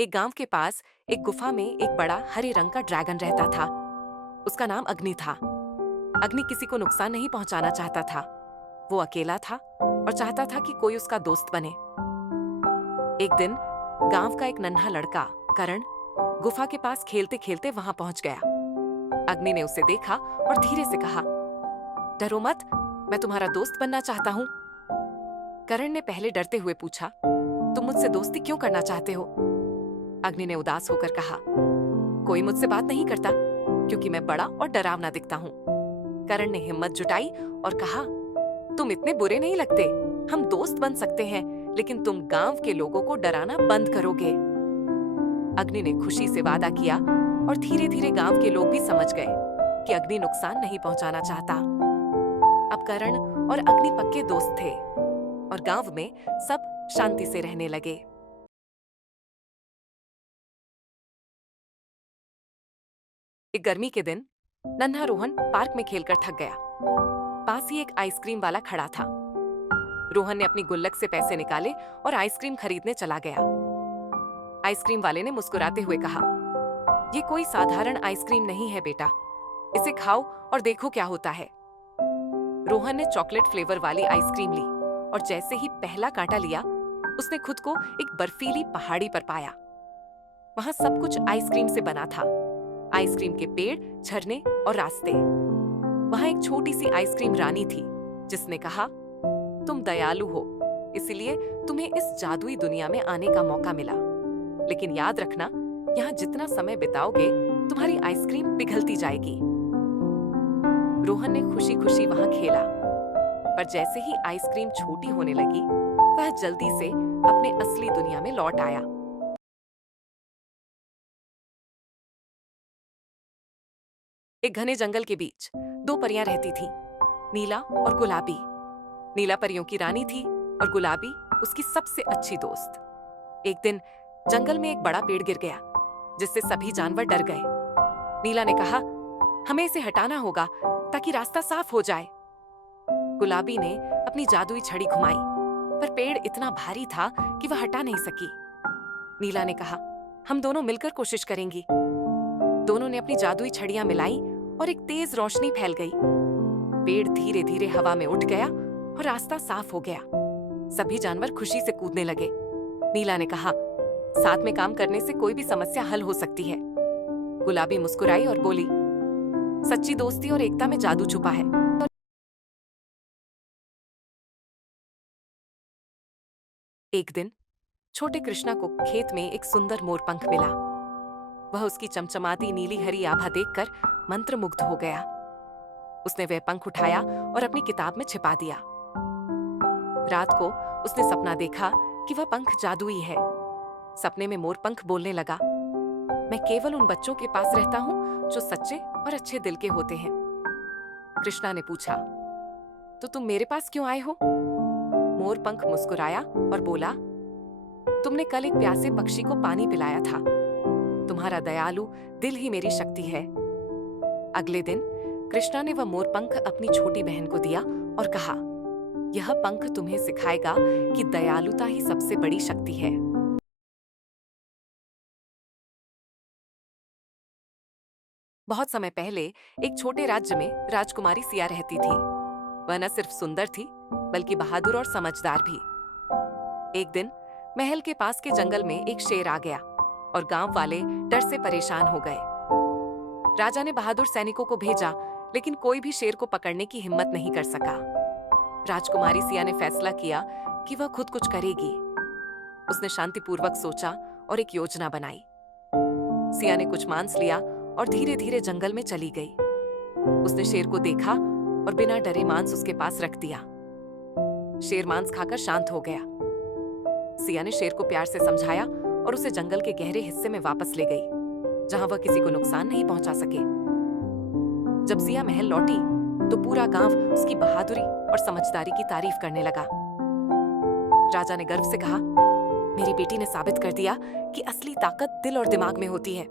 एक गांव के पास एक गुफा में एक बड़ा हरे रंग का ड्रैगन रहता था। उसका नाम अग्नि था। अग्नि किसी को नुकसान नहीं पहुंचाना चाहता था। वो अकेला था और चाहता था कि कोई उसका दोस्त बने। एक दिन गांव का एक नन्हा लड़का करण गुफा के पास खेलते खेलते वहां पहुंच गया। अग्नि ने उसे देखा और धीरे से कहा, डरो मत, मैं तुम्हारा दोस्त बनना चाहता हूँ। करण ने पहले डरते हुए पूछा, तुम मुझसे दोस्ती क्यों करना चाहते हो? अग्नि ने उदास होकर कहा, कोई मुझसे बात नहीं करता क्योंकि मैं बड़ा और डरावना दिखता हूँ। करण ने हिम्मत जुटाई और कहा, तुम इतने बुरे नहीं लगते, हम दोस्त बन सकते हैं, लेकिन तुम गांव के लोगों को डराना बंद करोगे। अग्नि ने खुशी से वादा किया और धीरे धीरे गांव के लोग भी समझ गए कि अग्नि नुकसान नहीं पहुंचाना चाहता। अब करण और अग्नि पक्के दोस्त थे और गांव में सब शांति से रहने लगे। एक गर्मी के दिन नन्हा रोहन पार्क में खेलकर थक गया। पास ही एक आइसक्रीम वाला खड़ा था। रोहन ने अपनी गुल्लक से पैसे निकाले और आइसक्रीम खरीदने चला गया। आइसक्रीम वाले ने मुस्कुराते हुए कहा, ये कोई साधारण आइसक्रीम नहीं है बेटा, इसे खाओ और देखो क्या होता है। रोहन ने चॉकलेट फ्लेवर वाली आइसक्रीम ली और जैसे ही पहला कांटा लिया, उसने खुद को एक बर्फीली पहाड़ी पर पाया। वहां सब कुछ आइसक्रीम से बना था। आइसक्रीम के पेड़, झरने और रास्ते। वहां एक छोटी सी आइसक्रीम रानी थी जिसने कहा, तुम दयालु हो, इसलिए तुम्हें इस जादुई दुनिया में आने का मौका मिला। लेकिन याद रखना, यहाँ जितना समय बिताओगे तुम्हारी आइसक्रीम पिघलती जाएगी। रोहन ने खुशी खुशी वहां खेला, पर जैसे ही आइसक्रीम छोटी होने लगी, वह जल्दी से अपने असली दुनिया में लौट आया। एक घने जंगल के बीच दो परियां रहती थीं, नीला और गुलाबी। नीला परियों की रानी थी और गुलाबी उसकी सबसे अच्छी दोस्त। एक दिन जंगल में एक बड़ा पेड़ गिर गया, जिससे सभी जानवर डर गए। नीला ने कहा, हमें इसे हटाना होगा ताकि रास्ता साफ हो जाए। गुलाबी ने अपनी जादुई छड़ी घुमाई, पर पेड़ इतना भारी था कि वह हटा नहीं सकी। नीला ने कहा, हम दोनों मिलकर कोशिश करेंगी। दोनों ने अपनी जादुई छड़ियां मिलाई और एक तेज रोशनी फैल गई। पेड़ धीरे धीरे हवा में उठ गया और रास्ता साफ हो गया। सभी जानवर खुशी से कूदने लगे। नीला ने कहा, साथ में काम करने से कोई भी समस्या हल हो सकती है। गुलाबी मुस्कुराई और बोली, सच्ची दोस्ती और एकता में जादू छुपा है। एक दिन छोटे कृष्णा को खेत में एक सुंदर मोरपंख मिला। वह उसकी चमचमाती नीली हरी आभा देखकर मंत्रमुग्ध हो गया। उसने वह पंख उठाया और अपनी किताब में छिपा दिया। रात को उसने सपना देखा कि वह पंख जादुई है। सपने में मोरपंख बोलने लगा, मैं केवल उन बच्चों के पास रहता हूँ जो सच्चे और अच्छे दिल के होते हैं। कृष्णा ने पूछा, तो तुम मेरे पास क्यों आए हो? मोरपंख मुस्कुराया और बोला, तुमने कल एक प्यासे पक्षी को पानी पिलाया था। तुम्हारा दयालु दिल ही मेरी शक्ति है। अगले दिन कृष्णा ने वह मोरपंख अपनी छोटी बहन को दिया और कहा, यह पंख तुम्हें सिखाएगा कि दयालुता ही सबसे बड़ी शक्ति है। बहुत समय पहले एक छोटे राज्य में राजकुमारी सिया रहती थी। वह न सिर्फ सुंदर थी, बल्कि बहादुर और समझदार भी। एक दिन महल के पास के जंगल में एक शेर आ गया और गांव वाले डर से परेशान हो गए। राजा ने बहादुर सैनिकों को भेजा, लेकिन कोई भी शेर को पकड़ने की हिम्मत नहीं कर सका। राजकुमारी सिया ने फैसला किया कि वह खुद कुछ करेगी। उसने शांतिपूर्वक सोचा और एक योजना बनाई। सिया ने कुछ मांस लिया और धीरे धीरे जंगल में चली गई। उसने शेर को देखा और बिना डरे मांस उसके पास रख दिया। शेर मांस खाकर शांत हो गया। सिया ने शेर को प्यार से समझाया और उसे जंगल के गहरे हिस्से में वापस ले गई, जहां वह किसी को नुकसान नहीं पहुंचा सके। जब सिया महल लौटी तो पूरा गांव उसकी बहादुरी और समझदारी की तारीफ करने लगा। राजा ने गर्व से कहा, मेरी बेटी ने साबित कर दिया कि असली ताकत दिल और दिमाग में होती है।